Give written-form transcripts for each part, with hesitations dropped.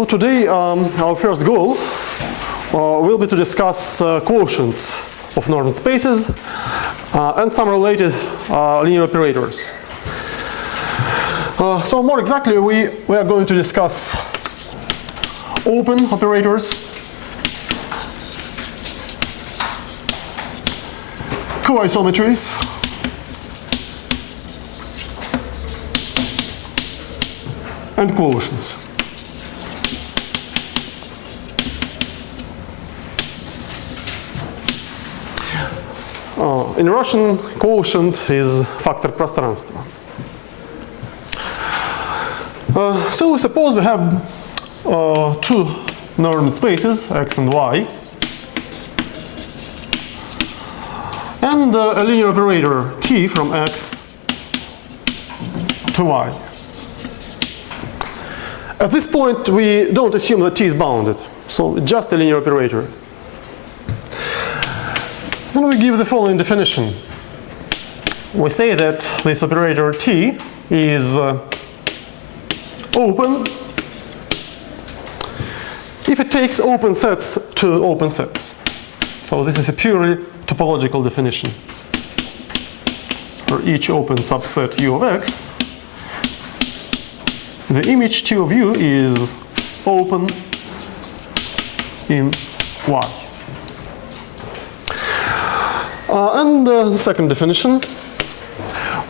So today our first goal will be to discuss quotients of normed spaces and some related linear operators. So more exactly, we are going to discuss open operators, co-isometries, and quotients. In Russian, quotient is factor пространства. So suppose we have two normed spaces, x and y, and a linear operator t from x to y. At this point, we don't assume that t is bounded, so just a linear operator. And we give the following definition. We say that this operator t is open if it takes open sets to open sets. So this is a purely topological definition. For each open subset u of x, the image t of u is open in y. And the second definition,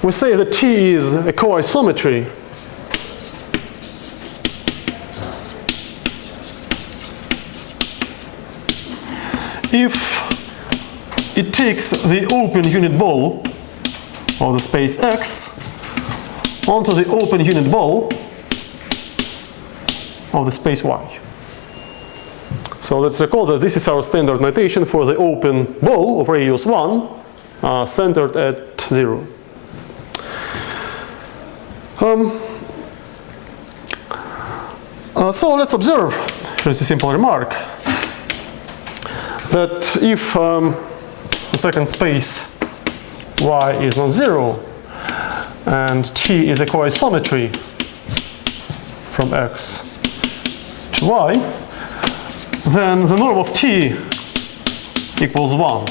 we say that T is a co-isometry if it takes the open unit ball of the space X onto the open unit ball of the space Y. So let's recall that this is our standard notation for the open ball of radius 1 centered at 0. So let's observe, here's a simple remark, that if the second space y is non-zero and t is a co-isometry from x to y, then the norm of t equals 1.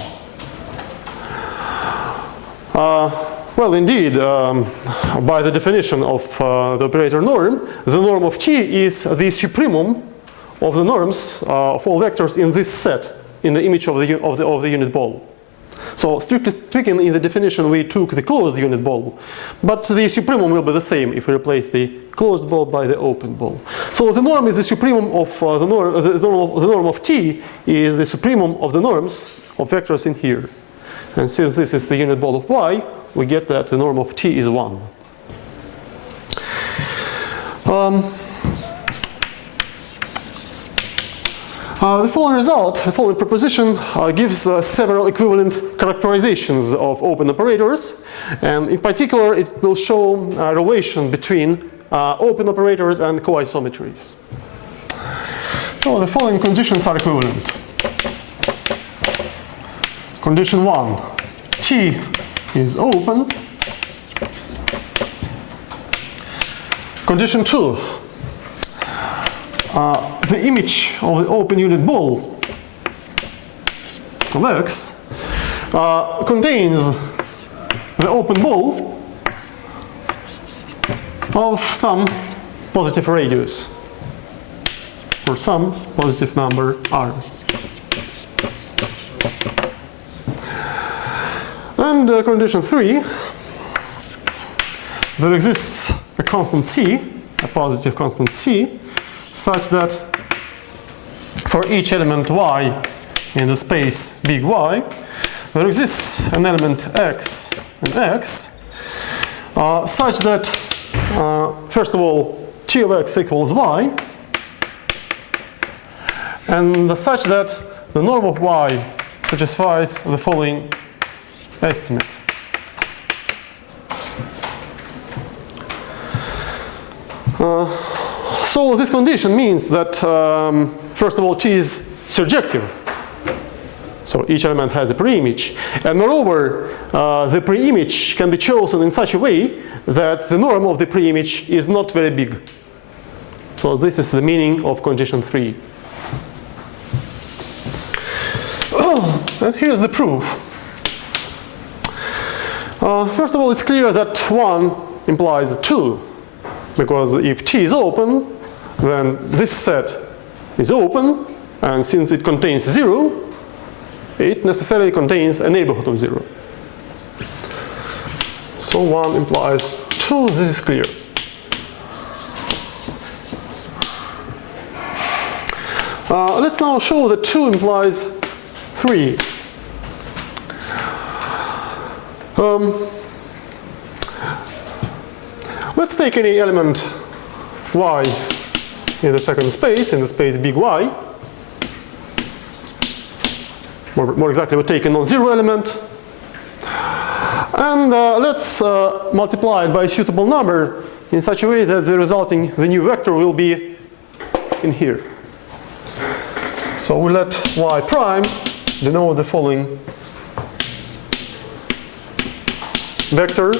Well, indeed, by the definition of the operator norm, the norm of t is the supremum of the norms of all vectors in this set, in the image of the unit ball. So strictly speaking, in the definition we took the closed unit ball, but the supremum will be the same if we replace the closed ball by the open ball. So the norm is the supremum of the norm of t is the supremum of the norms of vectors in here. And since this is the unit ball of y, we get that the norm of t is 1. The following result, the following proposition gives several equivalent characterizations of open operators, and in particular it will show a relation between open operators and co-isometries. So the following conditions are equivalent. Condition 1, t is open. Condition 2, the image of the open unit ball of x contains the open ball of some positive radius or some positive number r. And condition 3, there exists a constant c, a positive constant c, such that for each element y in the space big Y, there exists an element x and x, such that, first of all, t of x equals y, and such that the norm of y satisfies the following estimate. So this condition means that, first of all, t is surjective. So each element has a preimage. And moreover, the preimage can be chosen in such a way that the norm of the preimage is not very big. So this is the meaning of condition 3. And here's the proof. First of all, it's clear that 1 implies 2, because if T is open, then this set is open, and since it contains 0, it necessarily contains a neighborhood of 0. So 1 implies 2, this is clear. Let's now show that 2 implies 3. Let's take any element y in the second space, in the space big Y. More exactly, we take a non-zero element. And let's multiply it by a suitable number in such a way that the new vector will be in here. So we let y prime denote the following vector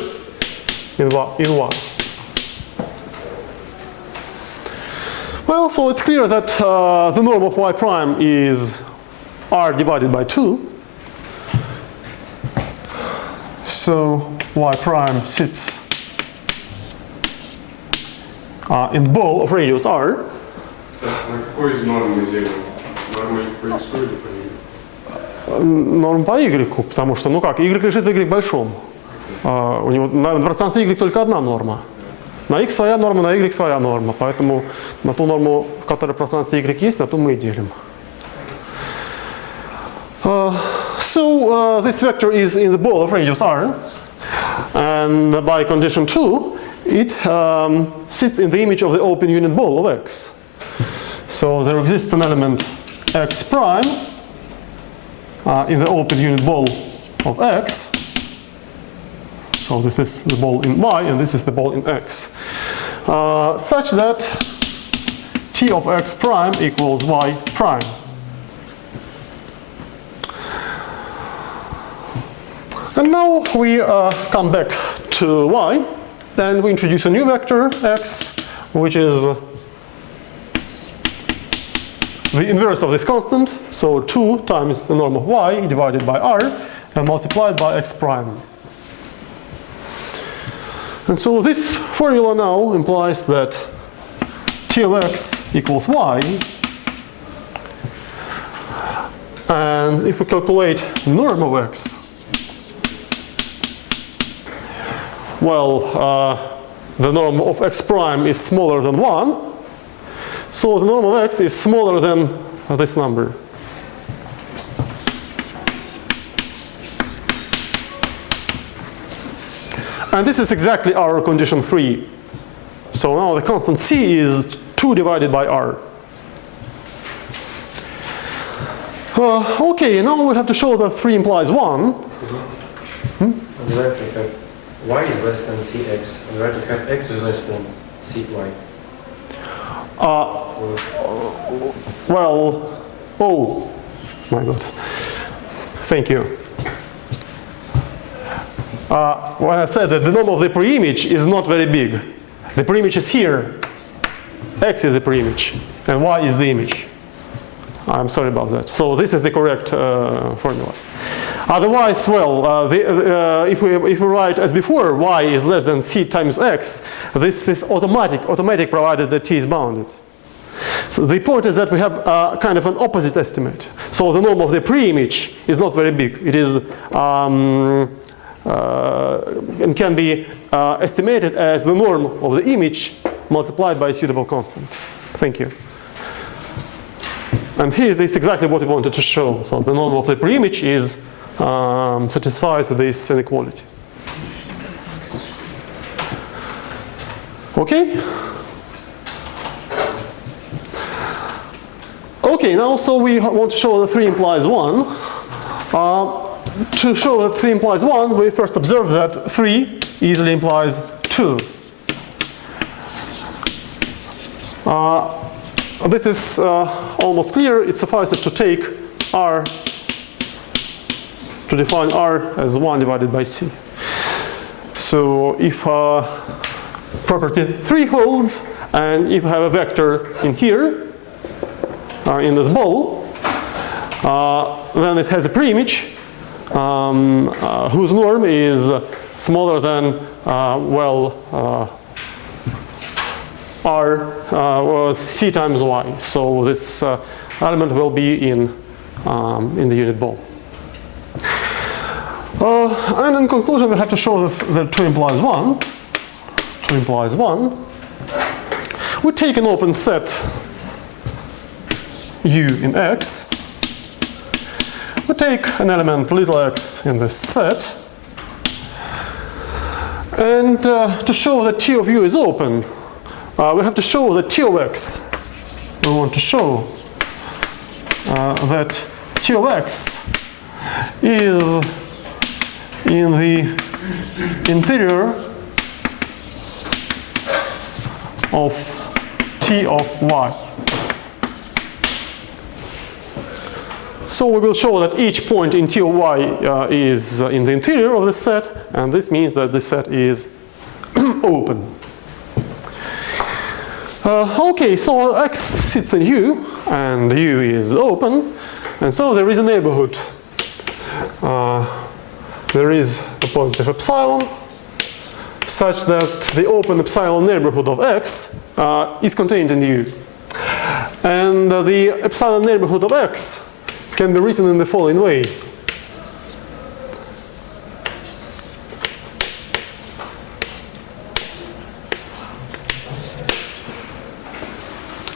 in y. Well, so it's clear that the norm of y prime is r divided by 2. So y prime sits in ball of radius r. На какой из норм мы делаем? Нормы по x или по y? Норм по y, потому что, ну как, y лежит в y большом. У него в пространстве y только одна норма. На x своя норма, на y своя норма. Поэтому на ту норму, которая в пространстве y есть, на ту мы и делим. So this vector is in the ball of radius r. And by condition 2, it sits in the image of the open unit ball of x. So there exists an element x prime in the open unit ball of x. So this is the ball in y, and this is the ball in x. Such that t of x prime equals y prime. And now we come back to y, and we introduce a new vector, x, which is the inverse of this constant. So 2 times the norm of y divided by r and multiplied by x prime. And so this formula now implies that t of x equals y. And if we calculate the norm of x, well, the norm of x prime is smaller than 1. So the norm of x is smaller than this number. And this is exactly our condition 3. So now the constant c is 2 divided by r. Okay, now we have to show that 3 implies 1. Y is less than cx, and right to have x is less than cy. Well, oh my god. Thank you. When I said that the norm of the preimage is not very big. The preimage is here. X is the preimage, and y is the image. I'm sorry about that. So this is the correct formula. Otherwise, well, if we write as before, y is less than c times x, this is automatic provided that t is bounded. So the point is that we have kind of an opposite estimate. So the norm of the preimage is not very big. It is and can be estimated as the norm of the image multiplied by a suitable constant. Thank you. And here this is exactly what we wanted to show. So the norm of the preimage is satisfies this inequality. Okay? Okay, now so we want to show that 3 implies 1. To show that 3 implies 1, we first observe that 3 easily implies 2. This is almost clear. It suffices to take r, to define r as 1 divided by c. So if property 3 holds, and if you have a vector in here, in this ball, then it has a preimage whose norm is smaller than, r was c times y. So this element will be in the unit ball. And in conclusion, we have to show that 2 implies 1. 2 implies 1. We take an open set U in X. We take an element little x in this set. And to show that T of U is open, we have to show that T of X. We want to show that T of X is in the interior of T of Y. So we will show that each point in T of Y is in the interior of the set, and this means that the set is open. Okay, so X sits in U, and U is open, and so there is a neighborhood. There is a positive epsilon, such that the open epsilon neighborhood of X is contained in U. And the epsilon neighborhood of X can be written in the following way.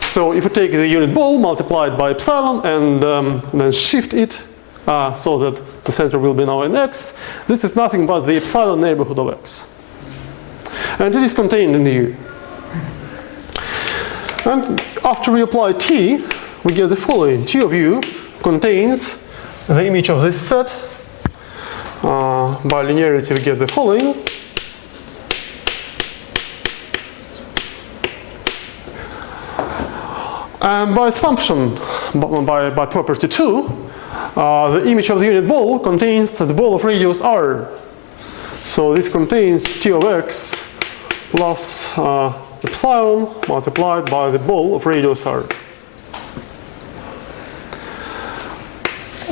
So if you take the unit ball multiplied by epsilon and then shift it so that the center will be now in X, this is nothing but the epsilon neighborhood of X. And it is contained in U. And after we apply T, we get the following. T of U contains the image of this set. By linearity, we get the following. And by assumption, by property 2, the image of the unit ball contains the ball of radius r. So this contains T of X plus epsilon multiplied by the ball of radius r.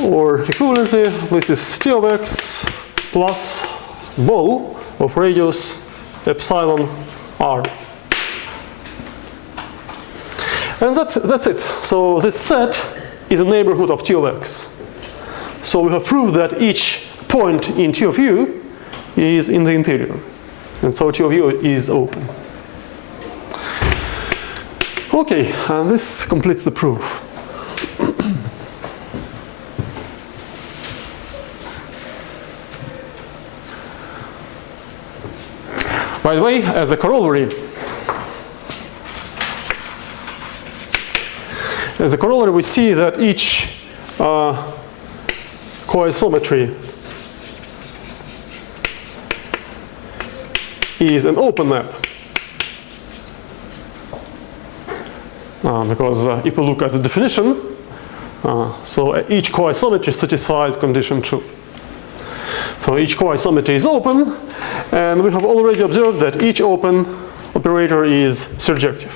Or equivalently, this is T of X plus ball of radius epsilon r. And that's it. So this set is a neighborhood of T of X. So we have proved that each point in T of U is in the interior. And so T of U is open. Okay, and this completes the proof. By the way, as a corollary, we see that each coisometry is an open map. Because if we look at the definition, so each coisometry satisfies condition 2. So each coisometry is open, and we have already observed that each open operator is surjective.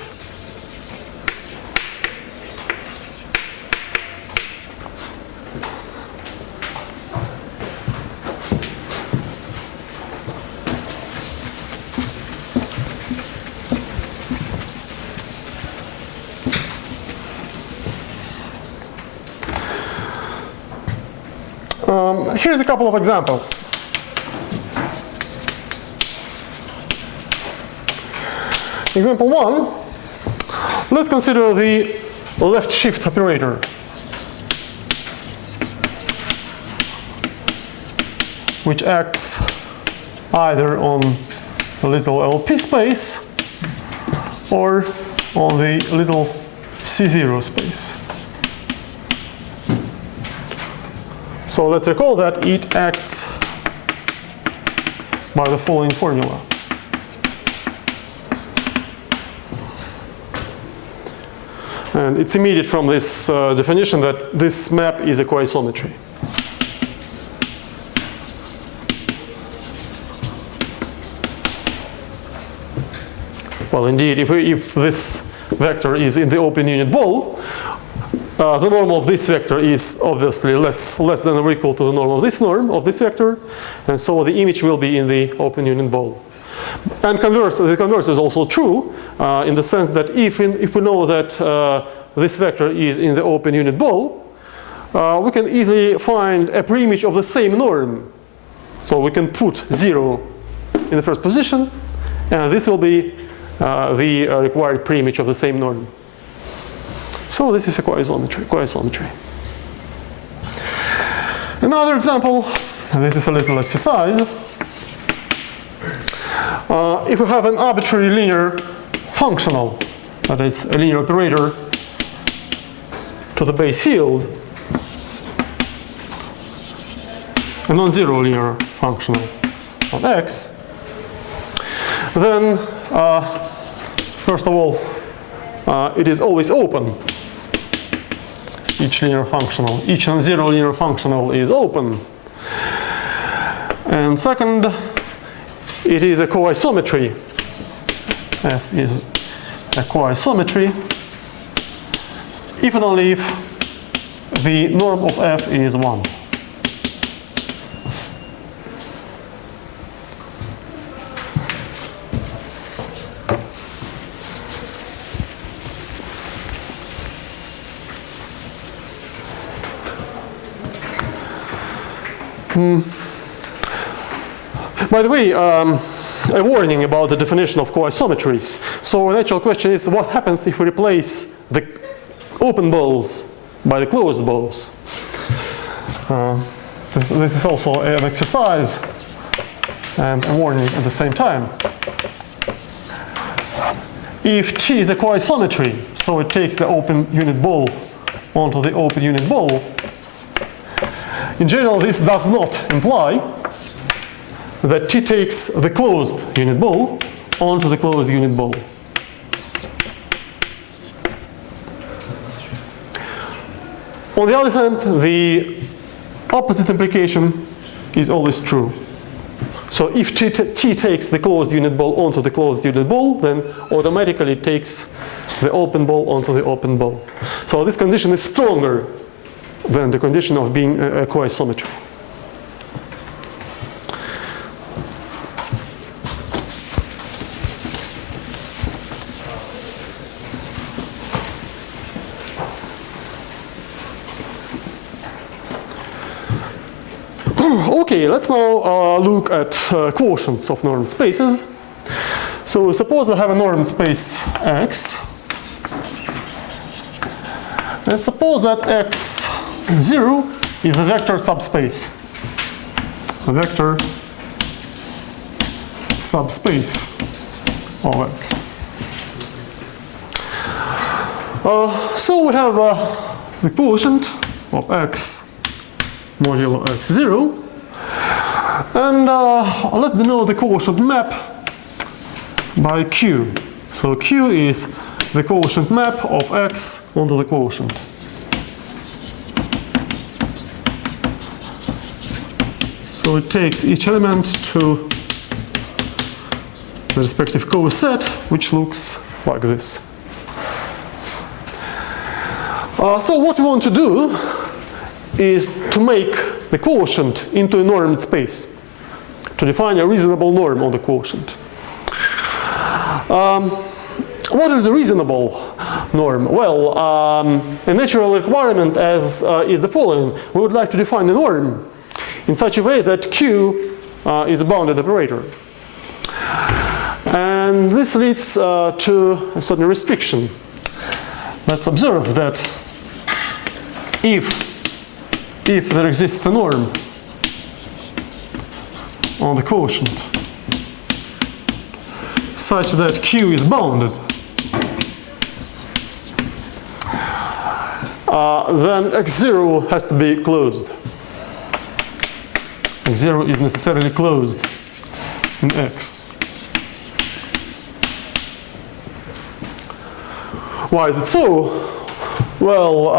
Here's a couple of examples. Example 1, let's consider the left shift operator. Which acts either on a little LP space or on the little C0 space. So let's recall that it acts by the following formula. And it's immediate from this definition that this map is a coisometry. Well, indeed, if this vector is in the open unit ball, the norm of this vector is obviously less than or equal to the norm of this vector, and so the image will be in the open unit ball. And the converse is also true in the sense that if we know that this vector is in the open unit ball, we can easily find a preimage of the same norm. So we can put 0 in the first position, and this will be the required preimage of the same norm. So this is a quaisometry. Another example, and this is a little exercise. If we have an arbitrary linear functional, that is a linear operator to the base field, a non-zero linear functional on X, then first of all, it is always open. Each non-zero linear functional is open. And second, it is a coisometry. F is a coisometry if and only if the norm of F is 1. By the way, a warning about the definition of coisometries. So the actual question is, what happens if we replace the open balls by the closed balls? This is also an exercise and a warning at the same time. If T is a coisometry, so it takes the open unit ball onto the open unit ball, in general, this does not imply that T takes the closed unit ball onto the closed unit ball. On the other hand, the opposite implication is always true. So if T takes the closed unit ball onto the closed unit ball, then automatically it takes the open ball onto the open ball. So this condition is stronger than the condition of being a coisometry. Okay, let's now look at quotients of normed spaces. So suppose we have a normed space X, and suppose that X0 is a vector subspace. A vector subspace of X. So we have the quotient of X modulo X0. And let's denote the quotient map by Q. So Q is the quotient map of X onto the quotient. So it takes each element to the respective coset, which looks like this. So what we want to do is to make the quotient into a normed space, to define a reasonable norm on the quotient. What is a reasonable norm? Well, a natural requirement is the following. We would like to define a norm in such a way that Q is a bounded operator. And this leads to a certain restriction. Let's observe that if there exists a norm on the quotient such that Q is bounded, then X0 has to be closed. X0 is necessarily closed in X. Why is it so? Well,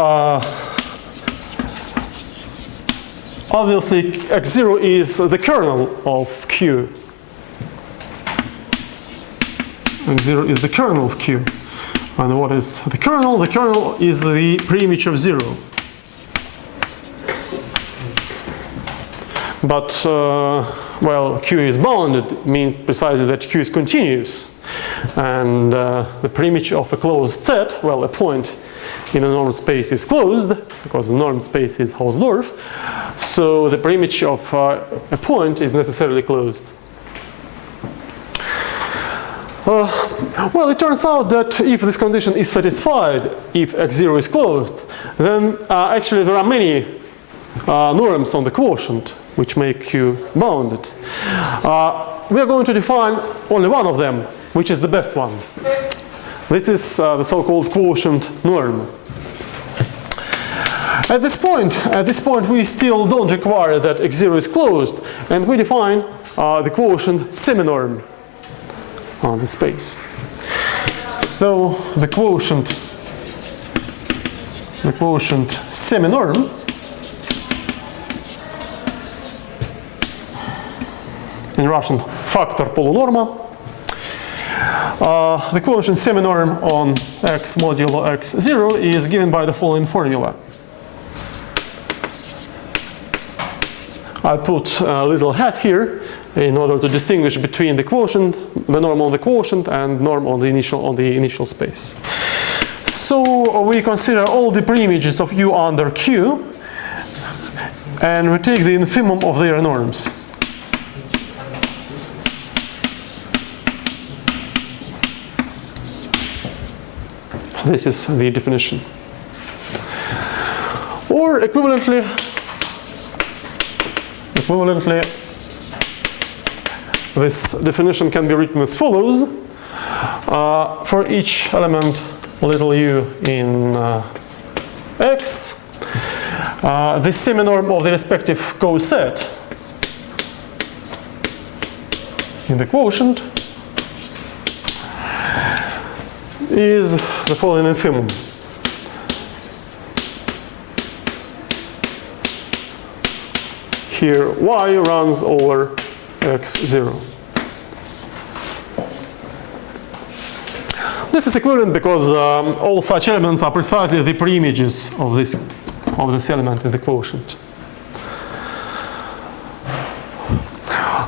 obviously X0 is the kernel of Q. x0 is the kernel of Q. And what is the kernel? The kernel is the preimage of 0. But, well, Q is bounded, means precisely that Q is continuous. And the preimage of a closed set, well, a point in a norm space is closed, because the norm space is Hausdorff. So the preimage of a point is necessarily closed. Well, it turns out that if this condition is satisfied, if x0 is closed, then actually there are many norms on the quotient which make Q bounded. We are going to define only one of them, which is the best one. This is the so-called quotient norm. At this point, we still don't require that x0 is closed, and we define the quotient seminorm on the space. So the quotient seminorm in Russian factor polunorma. The quotient seminorm on x modulo x0 is given by the following formula. I put a little hat here in order to distinguish between the quotient, the norm on the quotient, and norm on the initial space. So we consider all the preimages of U under Q, and we take the infimum of their norms. This is the definition. Or equivalently, this definition can be written as follows. For each element little u in X, the seminorm of the respective coset in the quotient is the following infimum. Here y runs over x0. This is equivalent because all such elements are precisely the preimages of this element in the quotient.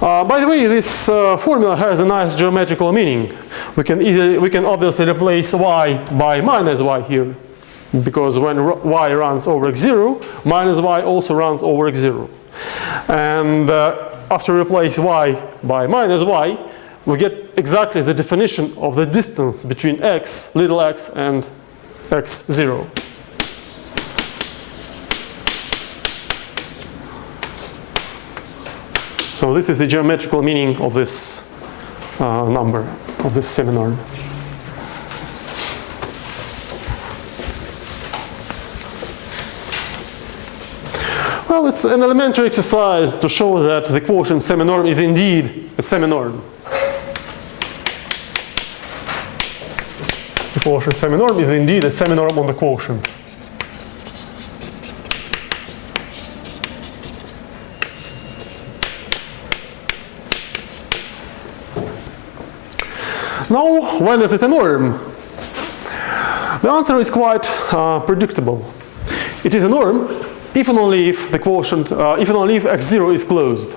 By the way, this formula has a nice geometrical meaning. We can obviously replace y by minus y here, because when y runs over x0, minus y also runs over x0. And after we replace y by minus y, we get exactly the definition of the distance between x, little x, and x0. So this is the geometrical meaning of this number, of this seminorm. Well, it's an elementary exercise to show that the quotient seminorm is indeed a seminorm. The quotient seminorm is indeed a seminorm on the quotient. Now, when is it a norm? The answer is quite predictable. It is a norm if and only if the quotient, if and only if x0 is closed.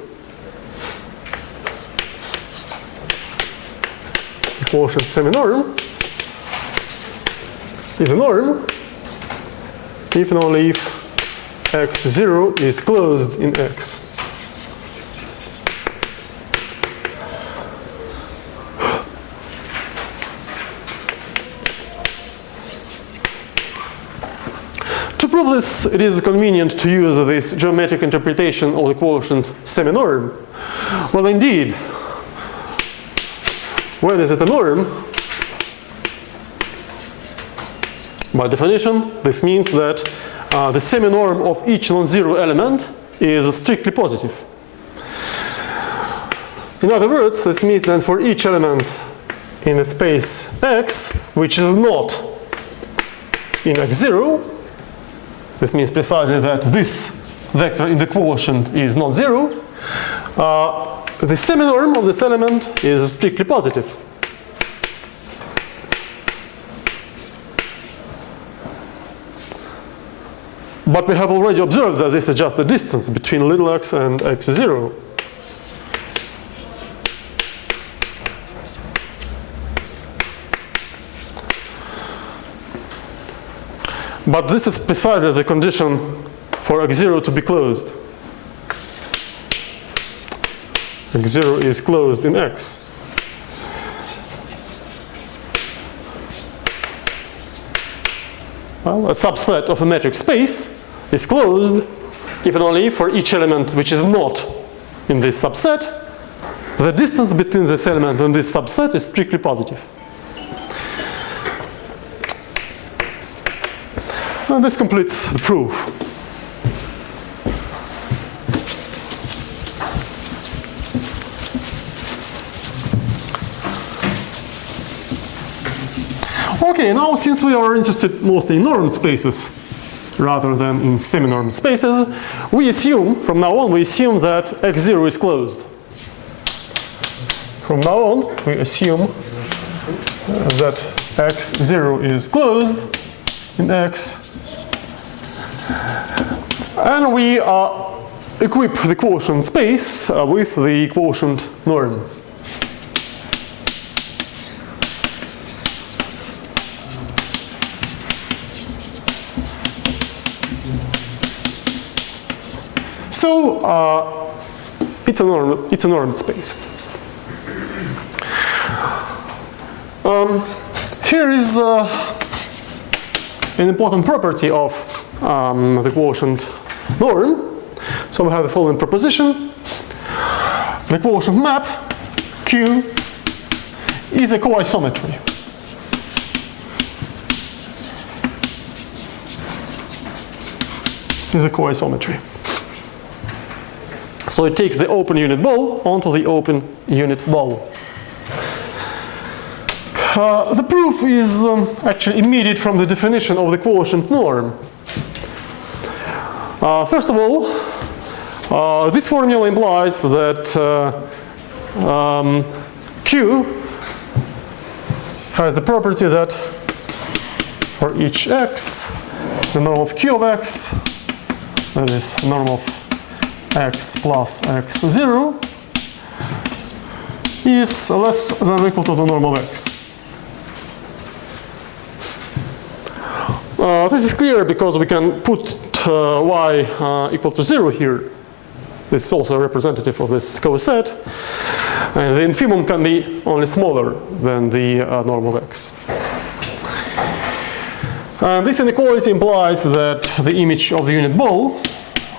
The quotient seminorm is a norm if and only if x0 is closed in X. To prove this, it is convenient to use this geometric interpretation of the quotient seminorm. Well, indeed, when is it a norm? By definition, this means that the seminorm of each non-zero element is strictly positive. In other words, this means that for each element in the space X, which is not in X0, this means precisely that this vector in the quotient is not zero, the seminorm of this element is strictly positive. But we have already observed that this is just the distance between little x and x0. But this is precisely the condition for x0 to be closed. x0 is closed in x. Well, a subset of a metric space is closed if and only for each element which is not in this subset, the distance between this element and this subset is strictly positive. And this completes the proof. Okay, now since we are interested mostly in normed spaces rather than in semi-normed spaces, we assume, from now on, we assume that x0 is closed. From now on, we assume that x0 is closed in x. And we equip the quotient space with the quotient norm. So it's a normed space. Here is an important property of the quotient norm. So we have the following proposition. The quotient map Q is a coisometry. Is a coisometry. So it takes the open unit ball onto the open unit ball. The proof is actually immediate from the definition of the quotient norm. First of all, this formula implies that Q has the property that for each x, the norm of Q of x, that is norm of x plus x0, is less than or equal to the norm of x. This is clear because we can put y equal to 0 here. This is also a representative of this coset. And the infimum can be only smaller than the norm of x. And this inequality implies that the image of the unit ball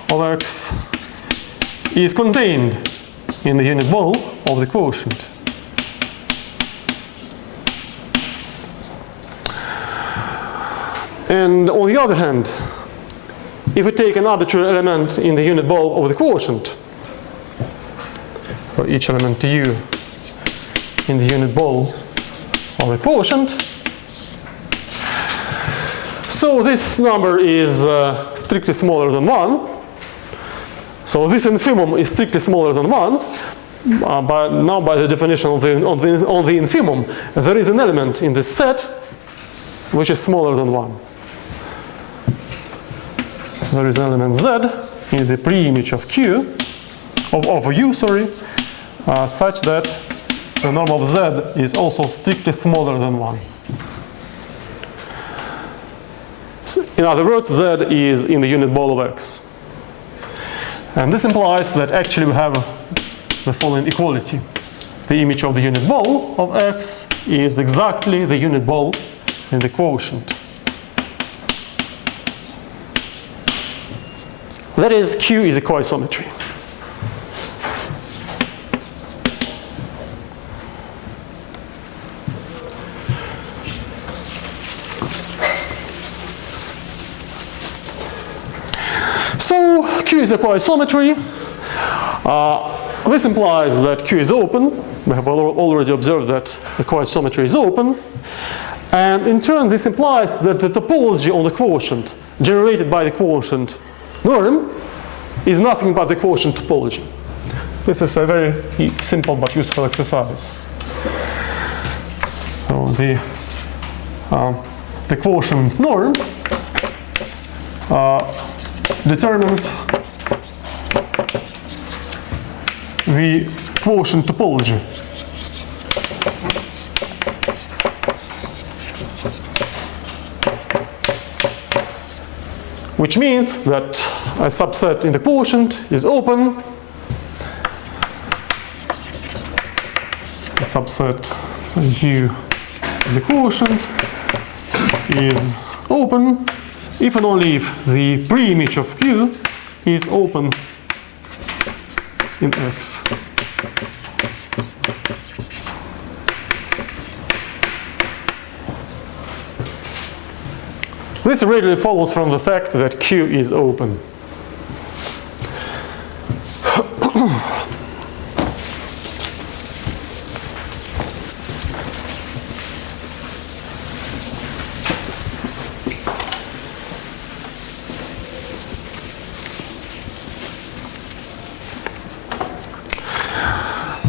of x is contained in the unit ball of the quotient. And on the other hand, if we take an arbitrary element in the unit ball of the quotient, for each element u in the unit ball of the quotient, so this number is strictly smaller than 1. So this infimum is strictly smaller than 1. But now by the definition of the infimum, there is an element in this set which is smaller than 1. There is an element z in the pre-image of Q, of U, sorry, such that the norm of z is also strictly smaller than 1. So in other words, z is in the unit ball of x. And this implies that actually we have the following equality. The image of the unit ball of x is exactly the unit ball in the quotient. That is, Q is a coisometry. So Q is a coisometry. This implies that Q is open. We have already observed that the coisometry is open. And in turn, this implies that the topology on the quotient generated by the quotient norm is nothing but the quotient topology. This is a very simple but useful exercise. So the quotient norm determines the quotient topology. Which means that a subset in the quotient is open. A subset, so U in the quotient is open if and only if the pre-image of Q is open in X. This regularly follows from the fact that Q is open.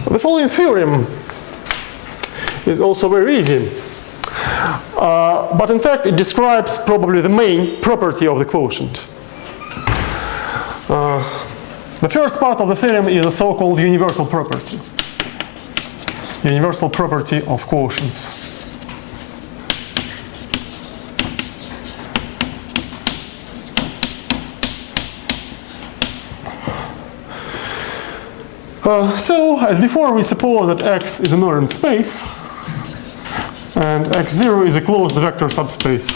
The following theorem is also very easy. But in fact, it describes probably the main property of the quotient. The first part of the theorem is a so-called universal property. Universal property of quotients. So, as before, we suppose that X is a norm space, and X0 is a closed vector subspace.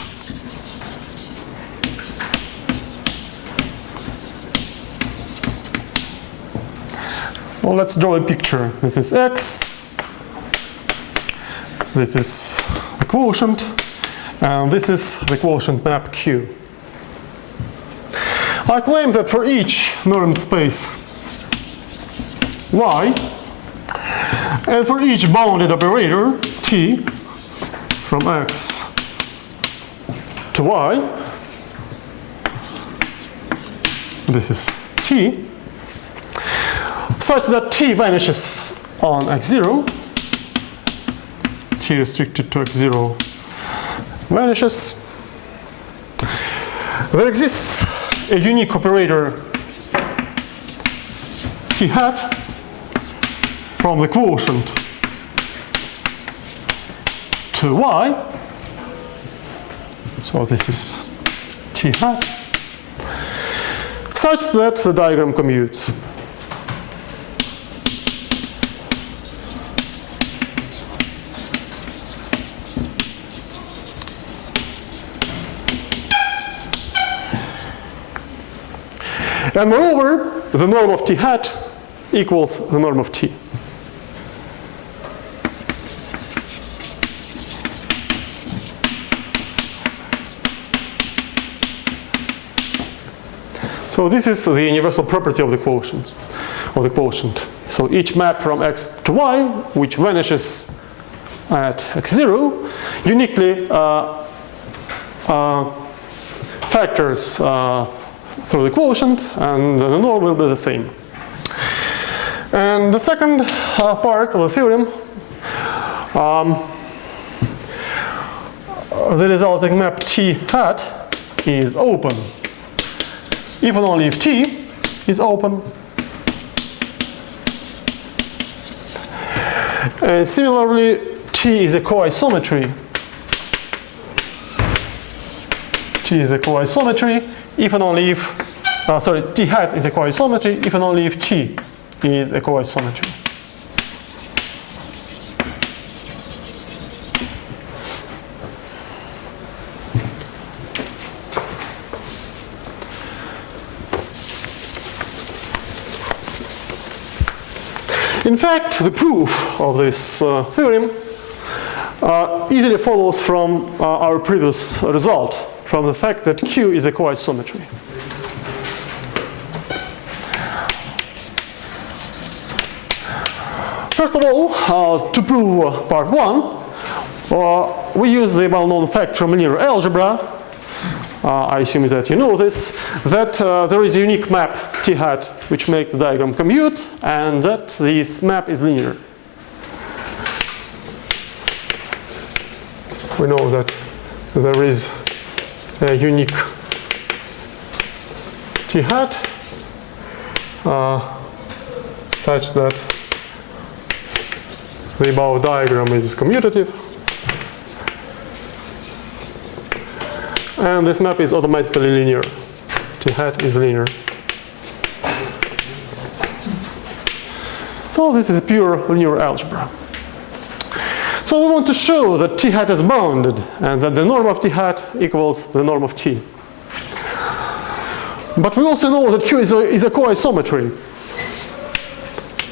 So let's draw a picture. This is X, this is the quotient, and this is the quotient map Q. I claim that for each normed space Y, and for each bounded operator T from X to Y, this is T, such that T vanishes on X0, T restricted to X0 vanishes. There exists a unique operator T hat from the quotient to Y, so this is T hat, such that the diagram commutes. And moreover, the norm of T hat equals the norm of T. So this is the universal property of the quotient. So each map from X to Y, which vanishes at X0, uniquely factors through the quotient, and the norm will be the same. And the second part of the theorem, the resulting map T hat is open if and only if T is open. And similarly, T is a coisometry. T is a coisometry if and only if, T hat is a coisometry if and only if T is a coisometry. In fact, the proof of this theorem easily follows from our previous result, from the fact that Q is a coisometry. First of all, to prove part one, we use the well-known fact from linear algebra. I assume that you know this, that there is a unique map T hat which makes the diagram commute, and that this map is linear. We know that there is a unique t hat such that the above diagram is commutative, and this map is automatically linear. T hat is linear. So this is a pure linear algebra. So we want to show that t hat is bounded and that the norm of t hat equals the norm of t. But we also know that Q is a coisometry.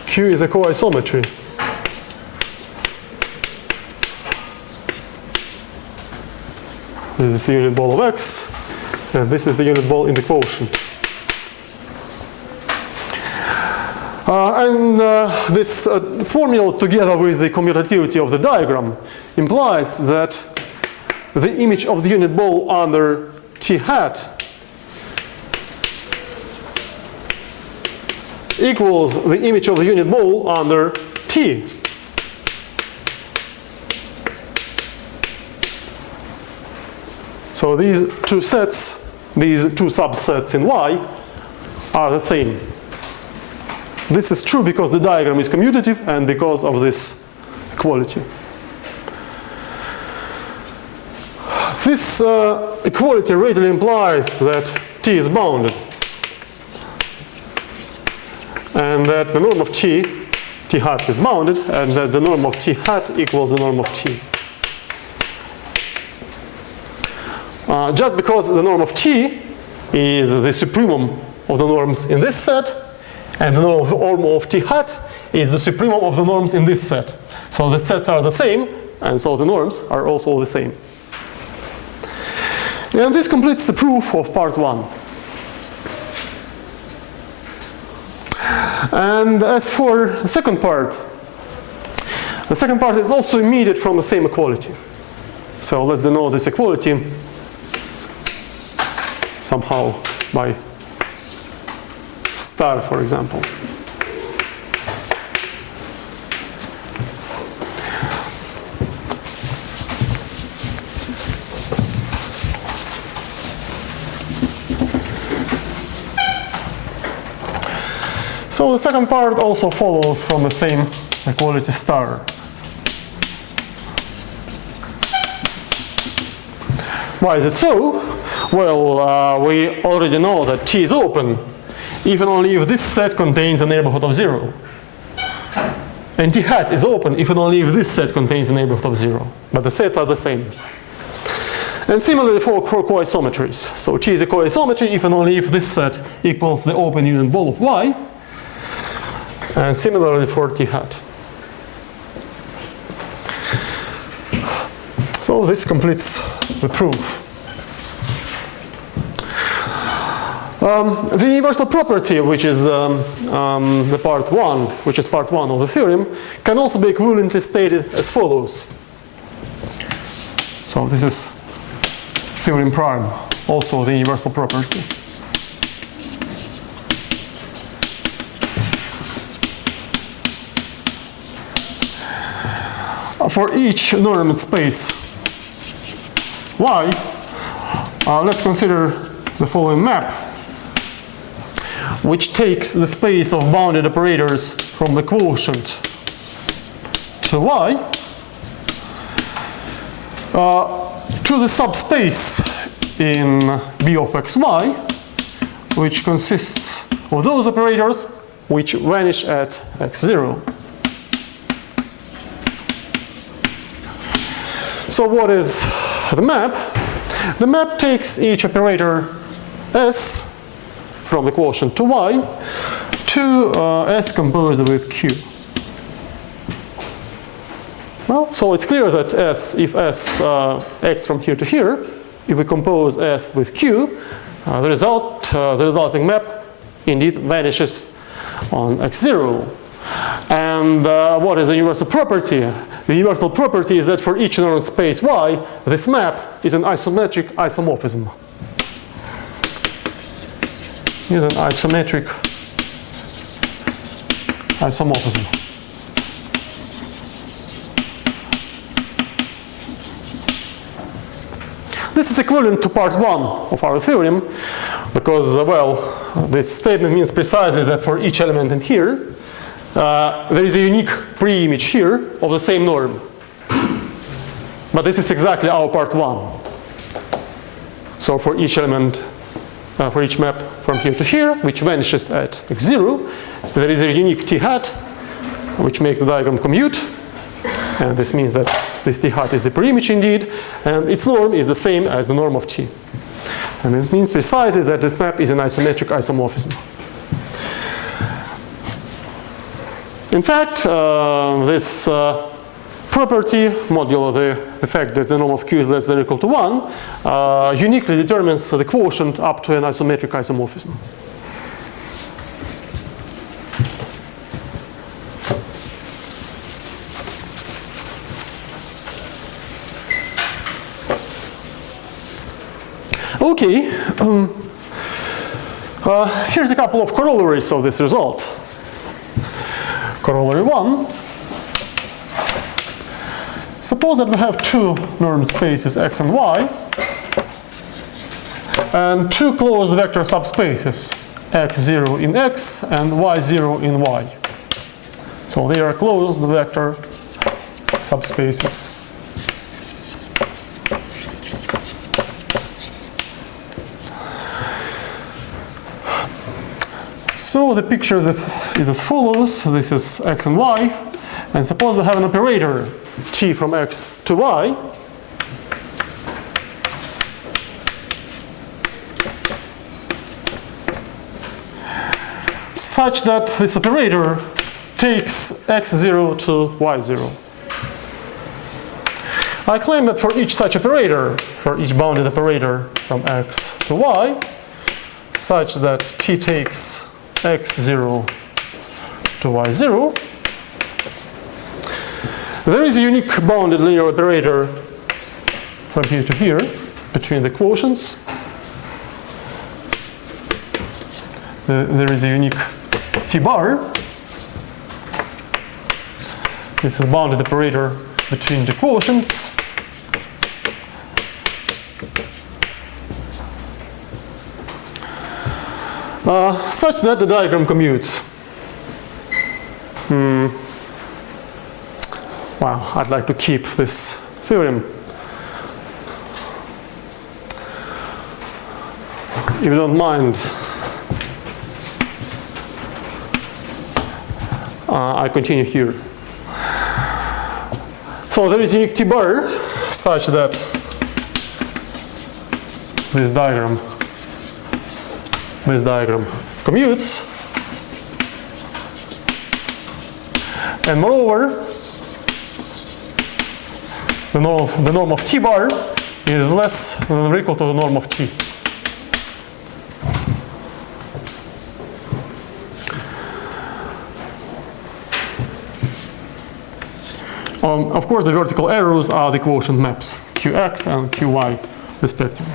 Q is a coisometry. This is the unit ball of X, and this is the unit ball in the quotient. This formula, together with the commutativity of the diagram, implies that the image of the unit ball under t hat equals the image of the unit ball under t. So these two sets, these two subsets in Y, are the same. This is true because the diagram is commutative and because of this equality. This equality readily implies that T is bounded and that the norm of T hat is bounded, and that the norm of T hat equals the norm of T. Just because the norm of T is the supremum of the norms in this set, and the norm of t hat is the supremum of the norms in this set. So the sets are the same, and so the norms are also the same. And this completes the proof of part 1. And as for the second part is also immediate from the same equality. So let's denote this equality somehow by star, for example. So the second part also follows from the same equality star. Why is it so? Well, we already know that T is open if and only if this set contains a neighborhood of 0. And T hat is open if and only if this set contains a neighborhood of 0. But the sets are the same. And similarly for coisometries. So T is a coisometry if and only if this set equals the open unit ball of Y. And similarly for T hat. So this completes the proof. The universal property, which is the part 1, which is part 1 of the theorem, can also be equivalently stated as follows. So this is theorem prime, also the universal property. For each normed space Y, let's consider the following map, which takes the space of bounded operators from the quotient to Y to the subspace in B of xy, which consists of those operators which vanish at x0. So what is the map? The map takes each operator S from the quotient to Y to S composed with Q. Well, so it's clear that S, if S acts from here to here, if we compose F with Q, the resulting map indeed vanishes on x0. And what is the universal property? The universal property is that for each normed space Y, this map is an isometric isomorphism. Is an isometric isomorphism. This is equivalent to part 1 of our theorem, Because, well, this statement means precisely that for each element in here, there is a unique pre-image here of the same norm. But this is exactly our part 1. So for each element, for each map from here to here, which vanishes at x0, there is a unique t hat, which makes the diagram commute. And this means that this t hat is the pre-image indeed, and its norm is the same as the norm of t. And this means precisely that this map is an isometric isomorphism. In fact, this property, modulo the fact that the norm of Q is less than or equal to 1, uniquely determines the quotient up to an isometric isomorphism. Okay, here's a couple of corollaries of this result. Corollary 1. Suppose that we have two norm spaces x and y, and two closed vector subspaces, x0 in x and y0 in y. So they are closed vector subspaces. So the picture is as follows. This is x and y. And suppose we have an operator t from x to y. Such that this operator takes x0 to y0. I claim that for each such operator, for each bounded operator from x to y, such that t takes x0 to y0, there is a unique bounded linear operator from here to here between the quotients. There is a unique t bar. This is bounded operator between the quotients. Such that the diagram commutes. Well, I'd like to keep this theorem. If you don't mind, I continue here. So there is unique t bar such that this diagram commutes, and moreover, the norm of t bar is less than or equal to the norm of t. Of course, the vertical arrows are the quotient maps, qx and qy, respectively.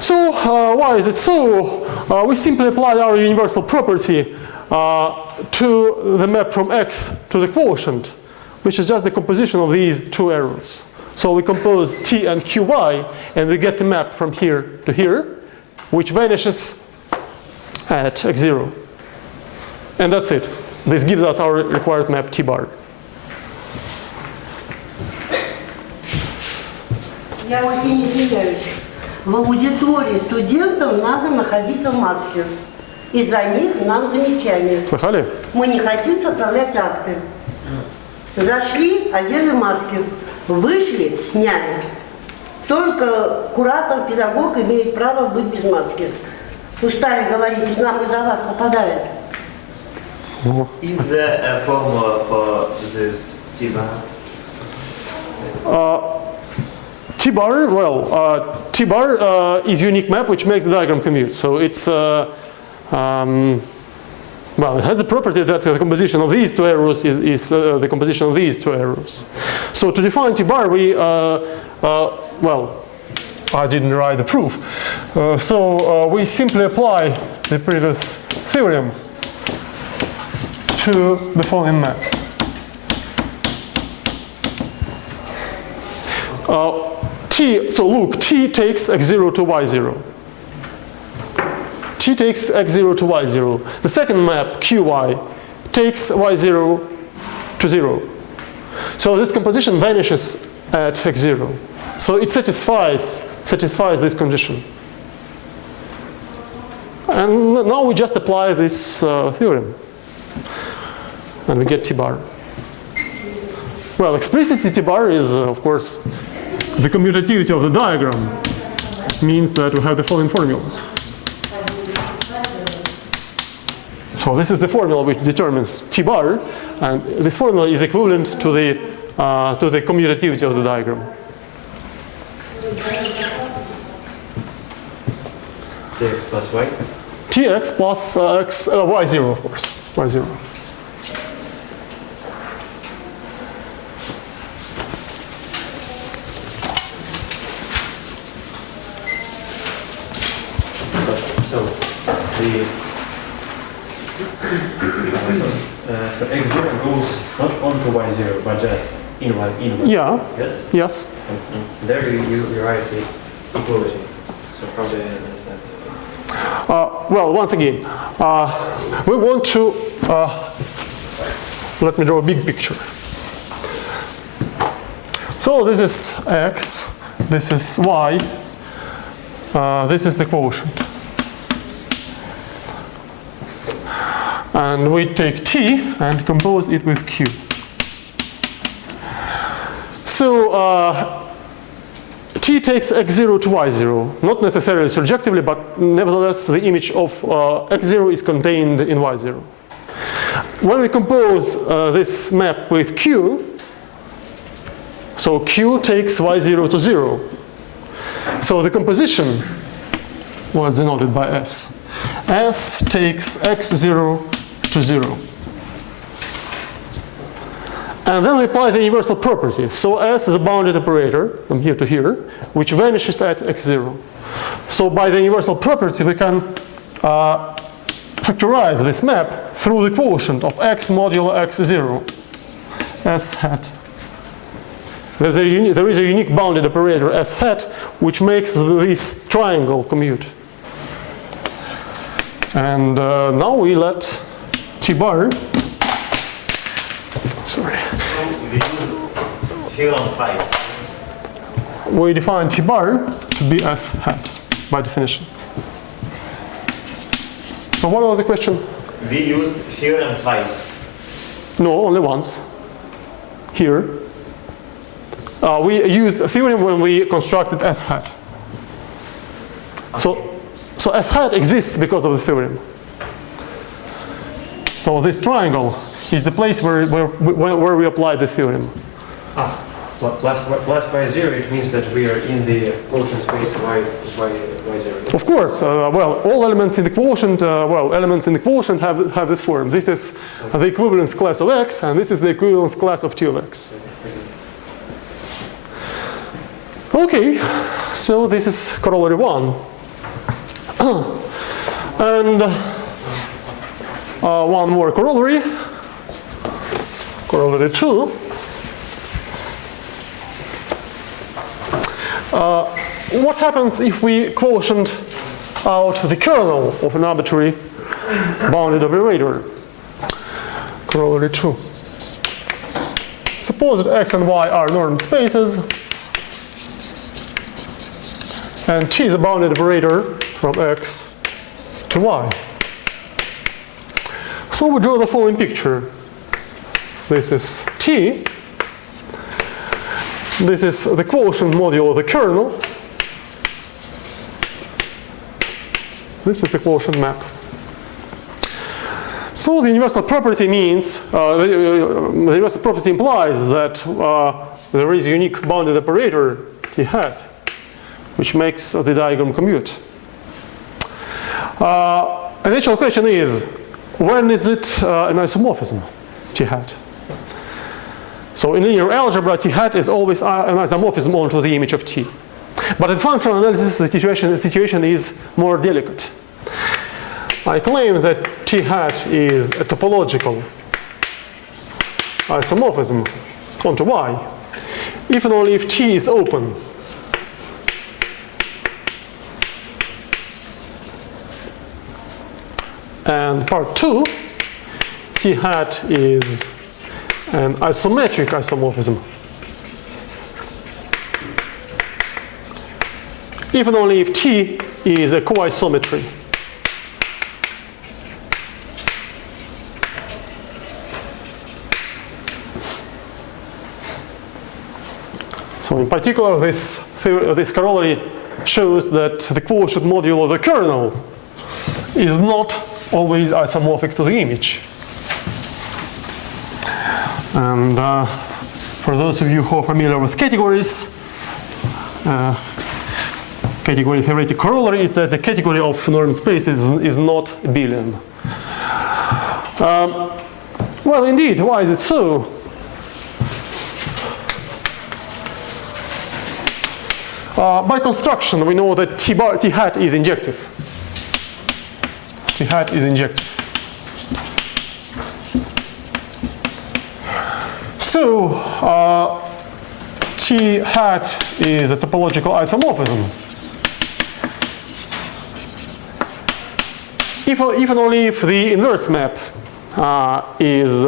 So, why is it so? We simply apply our universal property to the map from x to the quotient, which is just the composition of these two arrows. So we compose t and qy, and we get the map from here to here, which vanishes at x0. And that's it. This gives us our required map t bar. Я очень извиняюсь. В аудитории студентам надо находиться в маске. Из-за них нам замечания. Слыхали? Мы не хотим составлять акты. Зашли, одели маски. Вышли, сняли. Только куратор, педагог имеет право быть без маски. Устали говорить, нам из-за вас попадает. Is there a formula for this t-bar? T-bar, well, T-bar is unique map which makes the diagram commute. So it's, well, it has the property that the composition of these two arrows is the composition of these two arrows. So to define T-bar, we, well, I didn't write the proof. So we simply apply the previous theorem to the following map. So look, t takes x0 to y0. T takes x0 to y0. The second map, qy, takes y0 to 0. So this composition vanishes at x0. So it satisfies this condition. And now we just apply this theorem. And we get T bar. Well, explicitly T bar is, of course, the commutativity of the diagram means that we have the following formula. So this is the formula which determines T bar, and this formula is equivalent to the commutativity of the diagram. Tx plus y? Tx plus y0, of course, y0. So x0 goes not onto y0, but just in y. Yeah. Yes? Yes. And there you write the equality. So how do I understand this? Well, once again, we want to, let me draw a big picture. So this is x, this is y, this is the quotient. And we take T and compose it with Q. So T takes x0 to y0, not necessarily surjectively, but nevertheless the image of x0 is contained in y0. When we compose this map with Q, so Q takes y0 to 0. So the composition was denoted by S. S takes x0 to 0. And then we apply the universal property. So S is a bounded operator from here to here, which vanishes at x0. So by the universal property, we can factorize this map through the quotient of x modulo x0, S hat. There is a unique bounded operator S hat, which makes this triangle commute. And now we let T bar, sorry. We use theorem twice. We define T bar to be S hat by definition. So what was the question? We used theorem twice. No, only once. Here. We used a theorem when we constructed S hat. So S hat exists because of the theorem. So this triangle is the place where we apply the theorem. Plus y0, it means that we are in the quotient space y0. Of course, well, all elements in the quotient, elements in the quotient have this form. This is the equivalence class of x, and this is the equivalence class of T of x. Okay, so this is corollary 1. And one more corollary, corollary 2. What happens if we quotient out the kernel of an arbitrary bounded operator? Corollary 2. Suppose that x and y are normed spaces, and T is a bounded operator from x to y. So we draw the following picture. This is T. This is the quotient modulo of the kernel. This is the quotient map. So the universal property means, the universal property implies that there is a unique bounded operator T hat, which makes the diagram commute. The initial question is, when is it an isomorphism, T hat? So in linear algebra, T hat is always an isomorphism onto the image of T. But in functional analysis, the situation is more delicate. I claim that T hat is a topological isomorphism onto Y, if and only if T is open. And part 2, T hat is an isometric isomorphism. If and only if T is a coisometry. So in particular, this corollary shows that the quotient module of the kernel is not always isomorphic to the image. And for those of you who are familiar with categories, category theoretic corollary is that the category of norm spaces is not abelian. Well, indeed, why is it so? By construction, we know that T hat is injective. T hat is injective. So, T hat is a topological isomorphism. If and only if the inverse map is,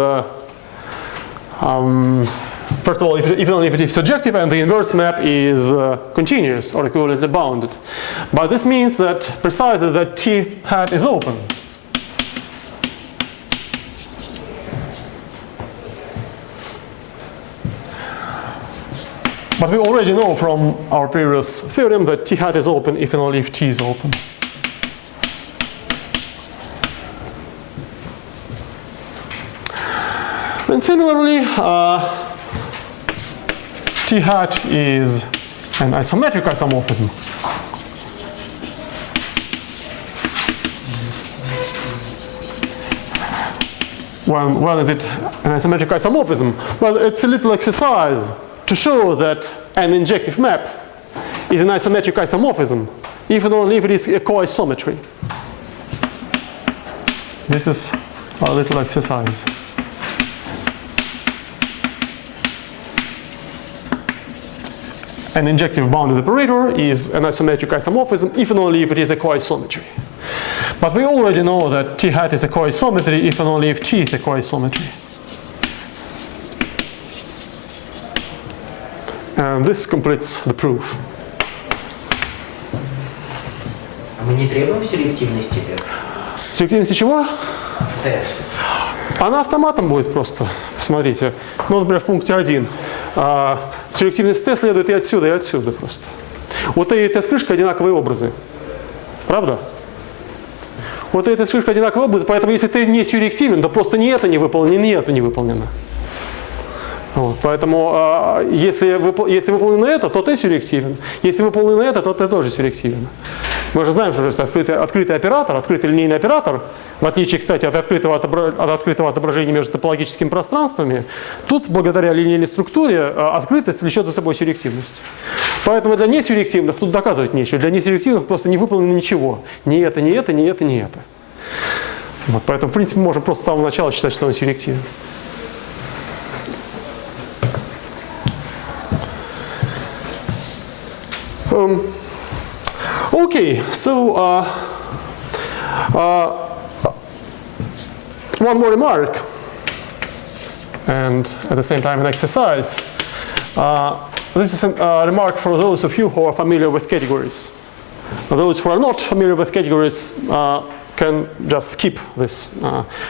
first of all, if and only if it is surjective and the inverse map is continuous or equivalently bounded. But this means that precisely that T hat is open. But we already know from our previous theorem that T hat is open if and only if T is open. And similarly, T hat is an isometric isomorphism. When is it an isometric isomorphism? Well, it's a little exercise to show that an injective map is an isometric isomorphism, if and only if it is a coisometry. This is a little exercise. An injective bounded operator is an isometric isomorphism, if and only if it is a coisometry. But we already know that T hat is a coisometry, if and only if T is a coisometry. And this completes the proof. Мы не требуем сюрреактивности. Сюрреактивности чего? Т. Она автоматом будет просто. Посмотрите. Ну, например, в пункте 1. Сюрреактивность Т следует и отсюда просто. У Т и Т с крышкой одинаковые образы. Правда? У Т и Т с крышкой одинаковые образы, поэтому если Т не сюрреактивен, то просто ни это не выполнено, ни это не выполнено. Вот, поэтому если выполнено это, то Т сюрреактивен. Если выполнено это, то Т тоже сюрреактивен. Мы же знаем, что это открытый оператор, открытый линейный оператор, в отличие, кстати, от открытого отображения между топологическими пространствами, тут, благодаря линейной структуре, открытость влечет за собой сюрреактивность. Поэтому для несюрреактивных тут доказывать нечего. Для несюрреактивных просто не выполнено ничего. Ни это, ни это, ни это, ни это. Вот, поэтому, в принципе, мы можем просто с самого начала считать, что он сюрреактивен. Okay, so one more remark, and at the same time an exercise. This is a remark for those of you who are familiar with categories. Those who are not familiar with categories can just skip this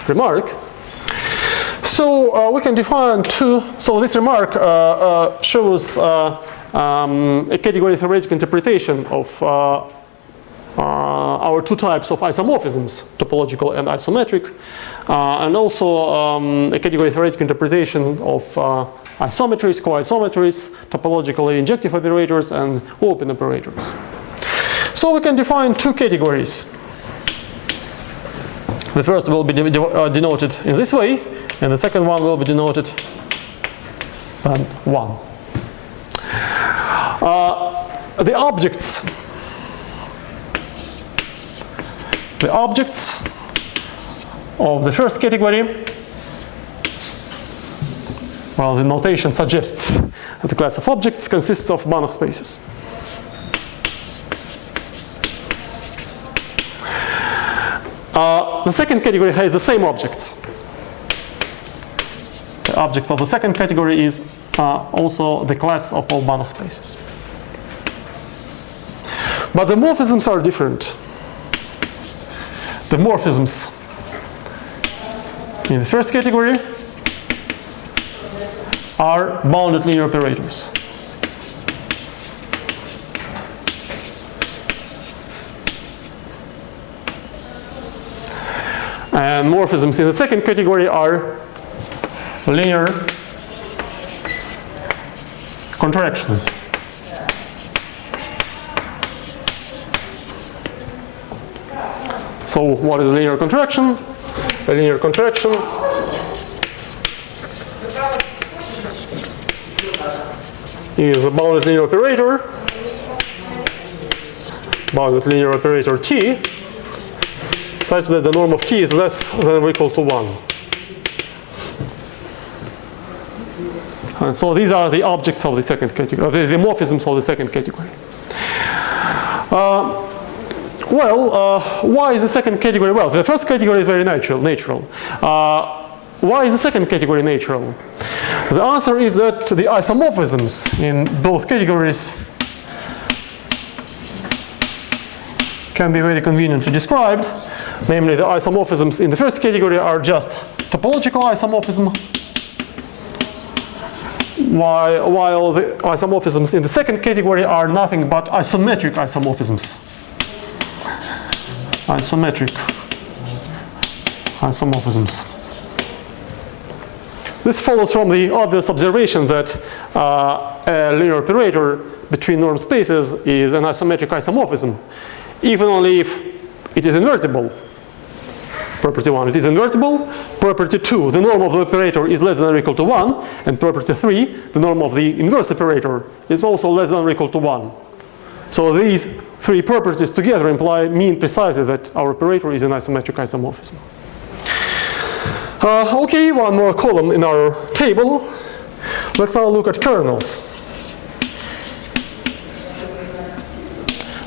remark. So we can define two. So this remark shows a category theoretic interpretation of our two types of isomorphisms, topological and isometric, and also a category theoretic interpretation of isometries, coisometries, topologically injective operators, and open operators. So we can define two categories. The first will be denoted in this way, and the second one will be denoted by 1. The objects of the first category, well, the notation suggests that the class of objects consists of Banach spaces. The second category has the same objects. The objects of the second category is also the class of all Banach spaces. But the morphisms are different. The morphisms in the first category are bounded linear operators. And morphisms in the second category are linear contractions. So what is a linear contraction? A linear contraction is a bounded linear operator T, such that the norm of T is less than or equal to 1. And so these are the objects of the second category, the morphisms of the second category. Why is the second category? Well, the first category is very natural. Why is the second category natural? The answer is that the isomorphisms in both categories can be very conveniently described. Namely, the isomorphisms in the first category are just topological isomorphism, while the isomorphisms in the second category are nothing but isometric isomorphisms. Isometric isomorphisms. This follows from the obvious observation that a linear operator between norm spaces is an isometric isomorphism, even only if it is invertible. Property 1, it is invertible. Property 2, the norm of the operator is less than or equal to 1. And property 3, the norm of the inverse operator is also less than or equal to 1. So these three properties together mean precisely that our operator is an isometric isomorphism. Okay, one more column in our table. Let's now look at kernels.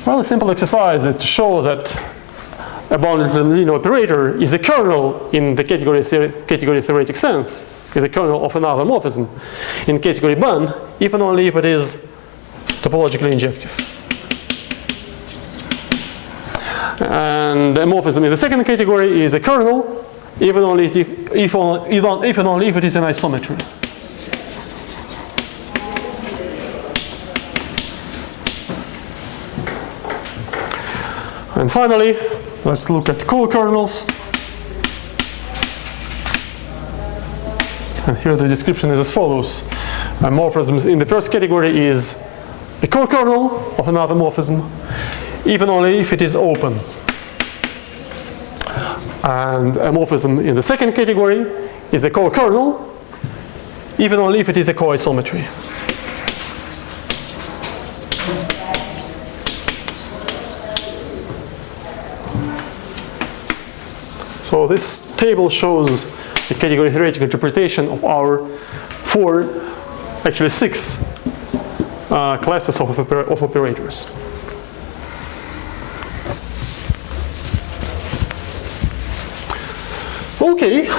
Well, a simple exercise is to show that a bounded linear operator is a kernel in the category theoretic sense, is a kernel of another morphism in category BAN, even only if it is topologically injective. And a morphism in the second category is a kernel, even only if it is an isometry. And finally, let's look at co-kernels. And here the description is as follows. A morphism in the first category is a co-kernel of another morphism, even only if it is open. And a morphism in the second category is a co-kernel, even only if it is a co-isometry. So this table shows the category theoretic interpretation of our six classes of operators. Okay,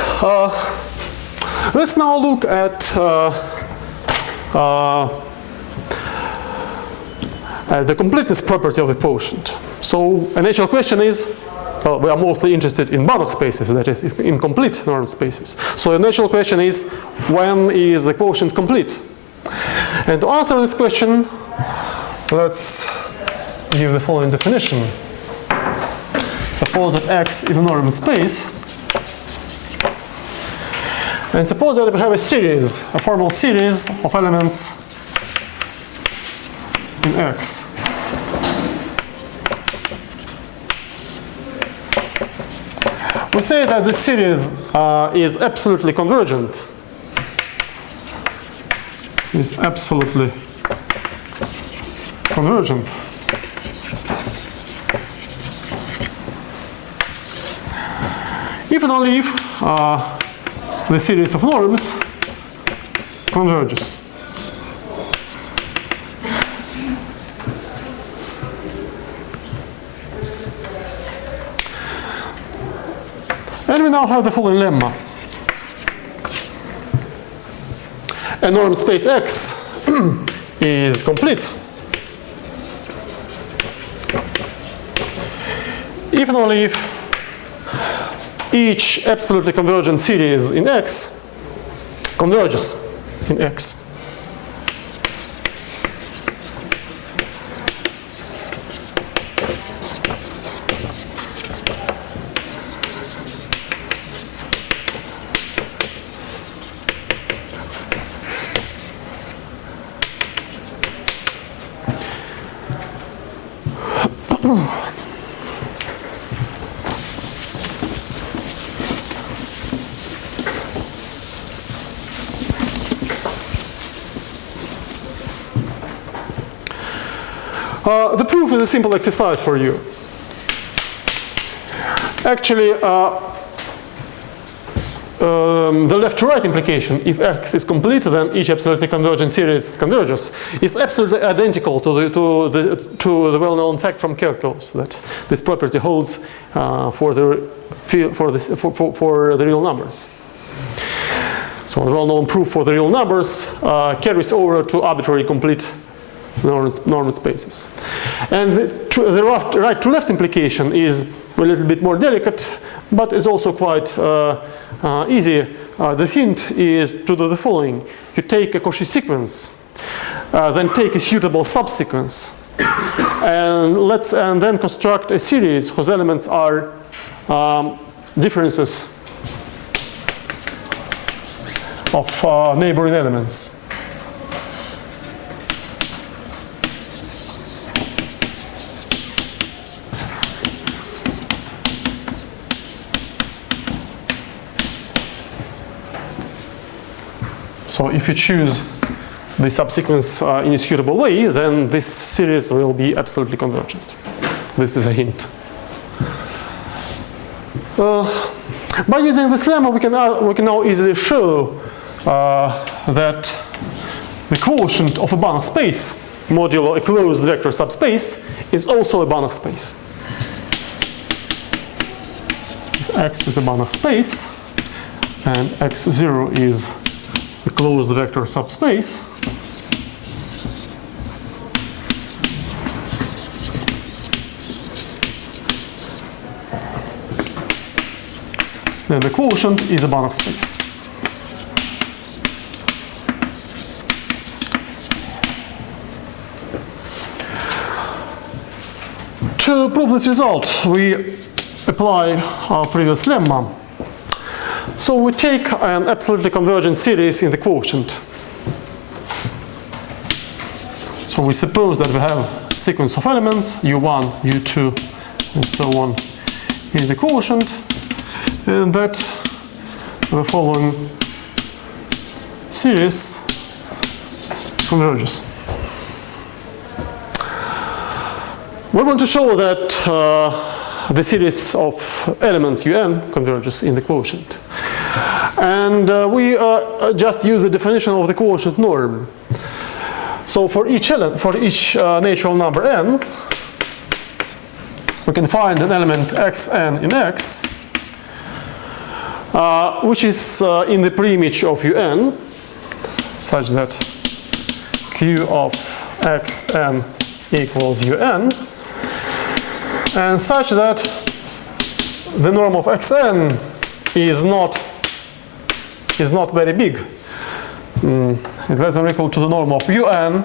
let's now look at the completeness property of the quotient. So a natural question is, well, we are mostly interested in Banach spaces, that is, in complete norm spaces. So the natural question is, when is the quotient complete? And to answer this question, let's give the following definition. Suppose that X is a normal space. And suppose that we have a formal series of elements in X. We say that this series is absolutely convergent. Is absolutely convergent. If and only if the series of norms converges. And we now have the following lemma. A norm space X is complete if and only if each absolutely convergent series in X converges in X. The proof is a simple exercise for you. Actually, the left to right implication, if X is complete, then each absolutely convergent series converges, is absolutely identical to the well-known fact from calculus that this property holds for the real numbers. So the well-known proof for the real numbers carries over to arbitrary complete normed spaces. And the right to left implication is a little bit more delicate, but is also quite easy. The hint is to do the following. You take a Cauchy sequence, then take a suitable subsequence, and then construct a series whose elements are differences of neighboring elements. So if you choose the subsequence in a suitable way, then this series will be absolutely convergent. This is a hint. By using this lemma, we can now easily show that the quotient of a Banach space, modulo a closed vector subspace, is also a Banach space. If X is a Banach space and X0 is a closed vector subspace, then the quotient is a Banach space. To prove this result, we apply our previous lemma. So we take an absolutely convergent series in the quotient. So we suppose that we have a sequence of elements, U1, U2, and so on, in the quotient, and that the following series converges. We want to show that the series of elements Un converges in the quotient. And we just use the definition of the quotient norm. So for each natural number n, we can find an element xn in X, which is in the preimage of Un, such that Q of xn equals Un, and such that the norm of xn is not very big. It's less than or equal to the norm of Un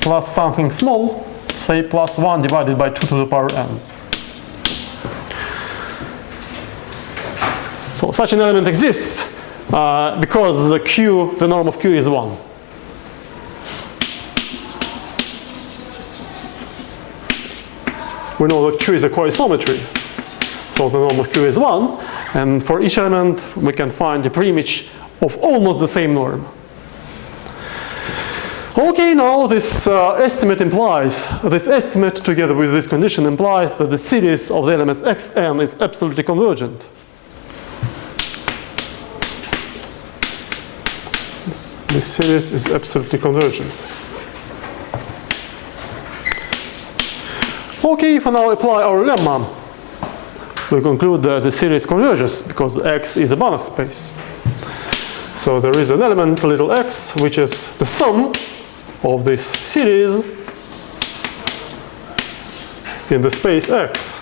plus something small, say plus 1 divided by 2 to the power n. So such an element exists because the norm of Q is 1. We know that Q is a coisometry. So the norm of Q is 1. And for each element, we can find a preimage of almost the same norm. Okay, now this estimate together with this condition implies that the series of the elements xn is absolutely convergent. This series is absolutely convergent. Okay, if we now apply our lemma, we conclude that the series converges because X is a Banach space. So there is an element, little x, which is the sum of this series in the space X.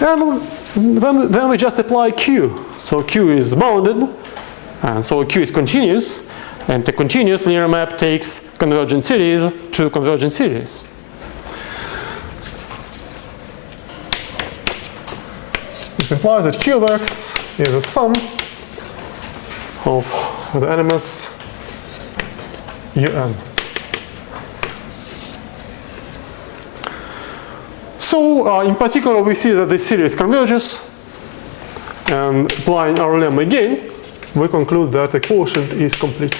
And then we just apply Q. So Q is bounded, and so Q is continuous, and the continuous linear map takes convergent series to convergent series. This implies that Q of X is the sum of the elements Un. So in particular, we see that this series converges, and applying our lemma again, we conclude that the quotient is complete.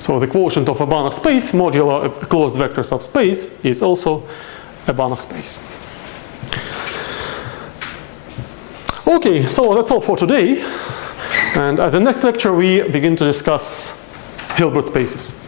So the quotient of a Banach space modulo a closed vector subspace is also a Banach space. Okay, so that's all for today. And at the next lecture, we begin to discuss Hilbert spaces.